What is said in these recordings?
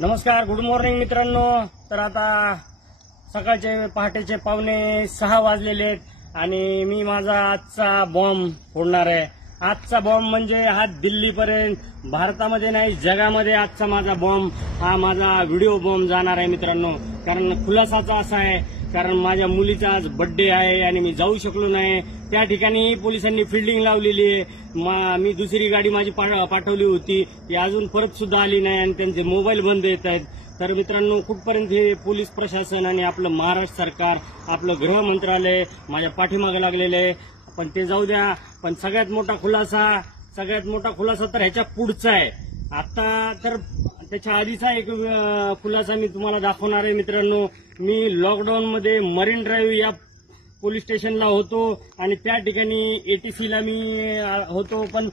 नमस्कार, good morning मित्रांनो. तर आता सकाळचे पहाटेचे 5:45 वाजलेले आहेत आणि मी माझा आजचा बॉम्ब फोडणार आहे. आजचा बॉम्ब म्हणजे हा दिल्लीपर्यंत, भारतामध्ये नाही जगामध्ये आजचा माझा बॉम्ब, हा माझा व्हिडिओ बॉम्ब जाणार आहे मित्रांनो. कारण खुलासाचा असा आहे, कारण माझ्या मुलीचा आज बर्थडे आहे आणि मी जाऊ शकलो नाही. त्या ठिकाणी पोलिसांनी फिल्डिंग लावलेली आहे. मी दुसरी गाडी माझी पाठवली होती, ती अजून परत सुद्धा आली नाही आणि त्यांचे मोबाईल बंद येत आहेत. तर मित्रांनो, कुठपर्यंत हे पोलीस प्रशासन आणि आपलं महाराष्ट्र सरकार, आपलं गृह मंत्रालय माझ्या पाठीमागे लागलेलं आहे. पण ते जाऊ द्या. पण सगळ्यात मोठा खुलासा तर ह्याच्या पुढचा आहे. आता तर त्याच्या आधीचा एक खुलासा मी तुम्हाला दाखवणार आहे मित्रांनो. मी लॉकडाऊन मध्ये मरीन ड्राईव्ह या पोलीस स्टेशनला होतो आणि त्या ठिकाणी एटीसीला मी होतो. पण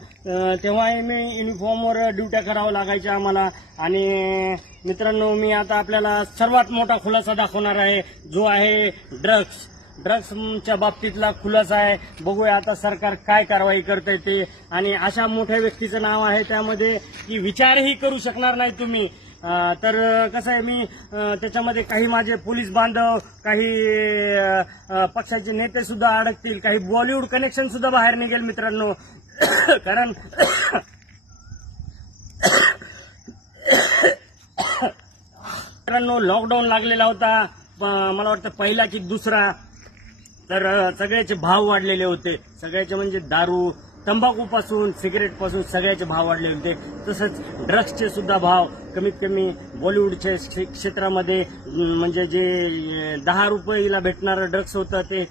तेव्हा मी युनिफॉर्मवर ड्युट्या करावं लागायच्या आम्हाला. आणि मित्रांनो, मी आता आपल्याला सर्वात मोठा खुलासा दाखवणार आहे, जो आहे ड्रग्सच्या बाबतीतला खुलासा आहे. बघूया आता सरकार काय कारवाई करतंय ते. आणि अशा मोठ्या व्यक्तीचं नाव आहे त्यामध्ये की विचारही करू शकणार नाही तुम्ही. तर कसं आहे, मी त्याच्यामध्ये काही माझे पोलीस बांधव, काही पक्षाचे नेते सुद्धा अडकतील, काही बॉलिवूड कनेक्शन सुद्धा बाहेर निघेल मित्रांनो. कारण मित्रांनो, लॉकडाऊन लागलेला होता, मला वाटतं पहिला की दुसरा. तर सगळ्याचे भाव वाढलेले होते. सगळ्याचे म्हणजे दारू, तंबाखूपासून सिगरेटपासून सगळ्याचे भाव वाढले होते. तसंच ड्रग्सचे सुद्धा भाव कमीत कमी बॉलिवूडच्या क्षेत्रामध्ये म्हणजे जे 10 रुपयाला भेटणारं ड्रग्स होतं ते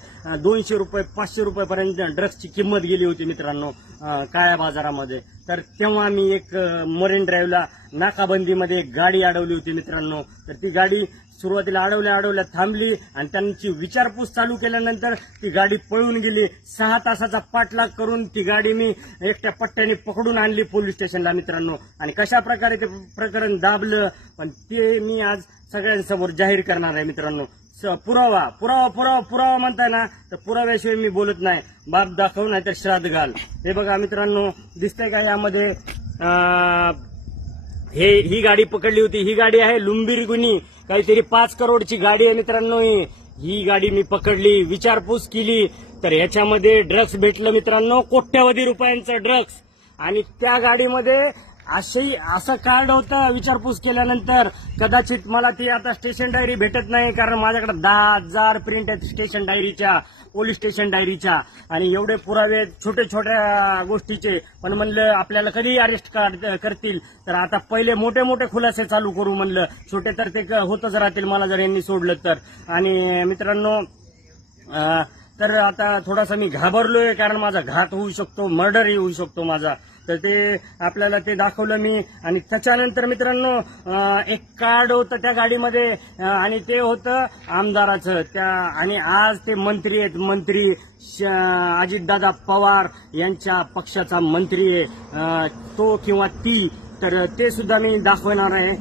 200 रुपये 500 रुपयापर्यंत ड्रग्सची किंमत गेली होती मित्रांनो काळ्या बाजारामध्ये. तर तेव्हा मी एक मरीन ड्राईव्हला नाकाबंदीमध्ये एक गाडी अडवली होती मित्रांनो. तर ती गाडी सुरुवातीला अडवल्या थांबली आणि त्यांची विचारपूस चालू केल्यानंतर ती गाडी पळून गेली. 6 तासाचा पाठलाग करून ती गाडी मी एकट्या पट्ट्याने पकडून आणली पोलीस स्टेशनला मित्रांनो. आणि कशा प्रकारे ते प्रकरण दाबलं, पण ते मी आज सगळ्यांसमोर जाहीर करणार आहे मित्रांनो. पुरावा म्हणताय ना, तर पुराव्याशिवाय मी बोलत नाही. बाप दाखव नाही तर श्राद्ध घाल. हे बघा मित्रांनो, दिसतंय का यामध्ये ही गाडी पकडली होती. ही गाडी आहे लुंबिरगिनी, काहीतरी 5 करोडची गाडी आहे मित्रांनो. ही गाडी मी पकडली, विचारपूस केली, तर ह्याच्यामध्ये ड्रग्स भेटलं मित्रांनो, कोट्यवधी रुपयांचं ड्रग्स. आणि त्या गाडीमध्ये असं कार्ड होतं. विचारपूस केल्यानंतर कदाचित मला ती आता स्टेशन डायरी भेटत नाही, कारण माझ्याकडे 10,000 प्रिंट आहेत स्टेशन डायरीच्या, पोलीस स्टेशन डायरीच्या. आणि एवढे पुरावे छोट्या गोष्टीचे. पण म्हणलं आपल्याला कधी अरेस्ट करतील, तर आता पहिले मोठे खुलासे चालू करू म्हणलं. छोटे तर ते होतच राहतील मला जर यांनी सोडलं तर. आणि मित्रांनो, तर आता थोडासा मी घाबरलोय, कारण माझा घात होऊ शकतो, मर्डरही होऊ शकतो माझा. तर ते आपल्याला ते दाखवलं मी. आणि त्याच्यानंतर मित्रांनो, एक कार्ड होतं त्या गाडीमध्ये आणि ते होतं आमदाराचं. आणि आज ते मंत्री आहेत, मंत्री अजितदादा पवार यांच्या पक्षाचा मंत्री आहे तो किंवा ती. तर ते सुद्धा मी दाखवणार आहे.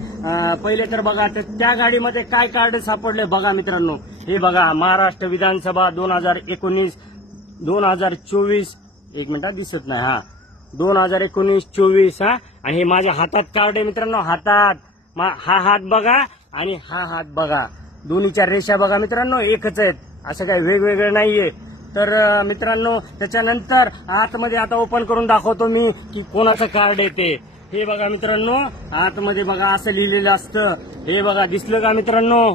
पहिले तर बघा, तर त्या गाडीमध्ये काय कार्ड सापडले बघा मित्रांनो. हे बघा, महाराष्ट्र विधानसभा 2019-2024, एक मिनिटात दिसत नाही, 2019-24. आणि हे माझ्या हातात कार्ड आहे मित्रांनो. हातात हा हात बघा आणि हा हात बघा, दोन्हीच्या रेषा बघा मित्रांनो, एकच आहेत, असं काही वेगवेगळं नाहीये. तर मित्रांनो, त्याच्यानंतर आतमध्ये आता ओपन करून दाखवतो मी की कोणाचं कार्ड आहे ते. हे बघा मित्रांनो, आतमध्ये बघा असं लिहिलेलं असतं. हे बघा, दिसलं का मित्रांनो?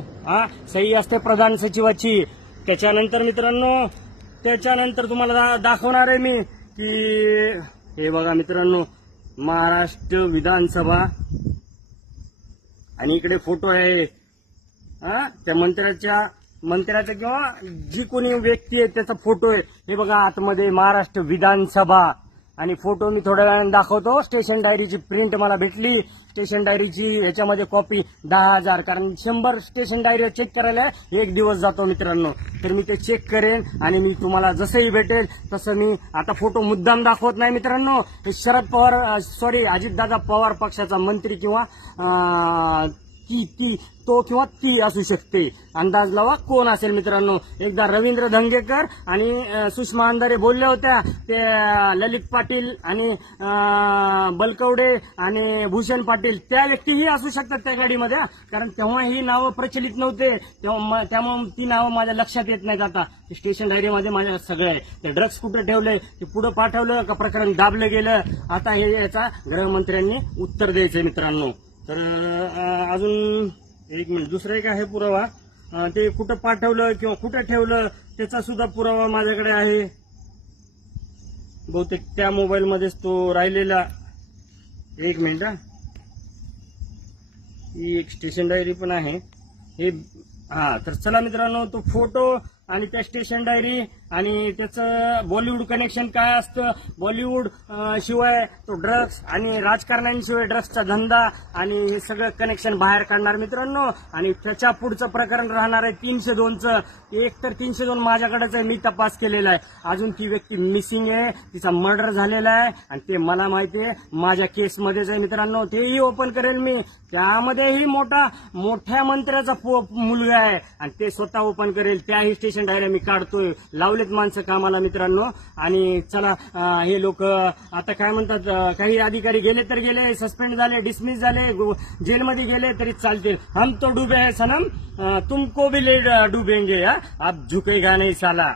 सही असते प्रधान सचिवाची. त्याच्यानंतर मित्रांनो, तुम्हाला दाखवणार आहे मी की हे बघा मित्रांनो, महाराष्ट्र विधानसभा. आणि इकडे फोटो आहे त्या मंत्र्याचा किंवा जी कोणी व्यक्ती आहे त्याचा फोटो आहे. हे बघा आतमध्ये महाराष्ट्र विधानसभा. आणि फोटो मी थोड्या वेळाने दाखवतो. स्टेशन डायरीची प्रिंट मला भेटली, स्टेशन डायरीची ह्याच्यामध्ये कॉपी 10,000, कारण 100 स्टेशन डायरी चेक करायला 1 दिवस जातो मित्रांनो. तर मी ते चेक करेन आणि मी तुम्हाला जसंही भेटेल तसं मी आता फोटो मुद्दाम दाखवत नाही मित्रांनो. हे अजितदादा पवार पक्षाचा मंत्री किंवा ती तो किंवा ती असू शकते. अंदाज लावा कोण असेल मित्रांनो. एकदा रवींद्र धंगेकर आणि सुषमा अंधारे बोलल्या होत्या, ते ललित पाटील आणि बलकवडे आणि भूषण पाटील त्या व्यक्तीही असू शकतात त्या गाडीमध्ये, कारण तेव्हा ही नावं प्रचलित नव्हते, त्यामुळे ती नावं माझ्या लक्षात येत नाहीत. आता स्टेशन डायरीमध्ये माझ्या सगळं आहे. ते ड्रग्स कुठे ठेवले, ते पुढे पाठवलं का प्रकरण दाबलं गेलं, आता हे याचा गृहमंत्र्यांनी उत्तर द्यायचंय मित्रांनो. तर अजून एक मिनिट, दुसरा एक आहे पुरावा, ते कुठं पाठवलं किंवा कुठं ठेवलं त्याचा सुद्धा पुरावा माझ्याकडे आहे. बहुतेक त्या मोबाईलमध्येच तो राहिलेला. एक मिनिट, ही एक स्टेशन डायरी पण आहे हे. तर चला मित्रांनो, तो फोटो आणि त्या स्टेशन डायरी आणि त्याचं बॉलिवूड कनेक्शन काय असतं, बॉलिवूड शिवाय तो ड्रग्स आणि राजकारण्यांशिवाय ड्रग्सचा धंदा आणि हे सगळं कनेक्शन बाहेर काढणार मित्रांनो. आणि त्याच्या पुढचं प्रकरण राहणार आहे 302चं. एक तर 302 माझ्याकडेच आहे, मी तपास केलेला आहे. अजून ती व्यक्ती मिसिंग आहे, तिचा मर्डर झालेला आहे आणि ते मला माहिती आहे, माझ्या केसमध्येच आहे मित्रांनो. तेही ओपन करेल मी. त्यामध्येही मोठ्या मंत्र्याचा मुलगा आहे आणि ते स्वतः ओपन करेल. त्याही स्टेशन डायरी मी काढतोय. लावलेत माणसं कामाला मित्रांनो. आणि चला, हे लोक आता काय म्हणतात, काही अधिकारी गेले तर गेले, सस्पेंड झाले, डिसमिस झाले, जेलमध्ये गेले तरी चालतील. हम तो डुबे है सनम, तुमको भी ले डुबेंगे, अब झुकेगा नहीं साला.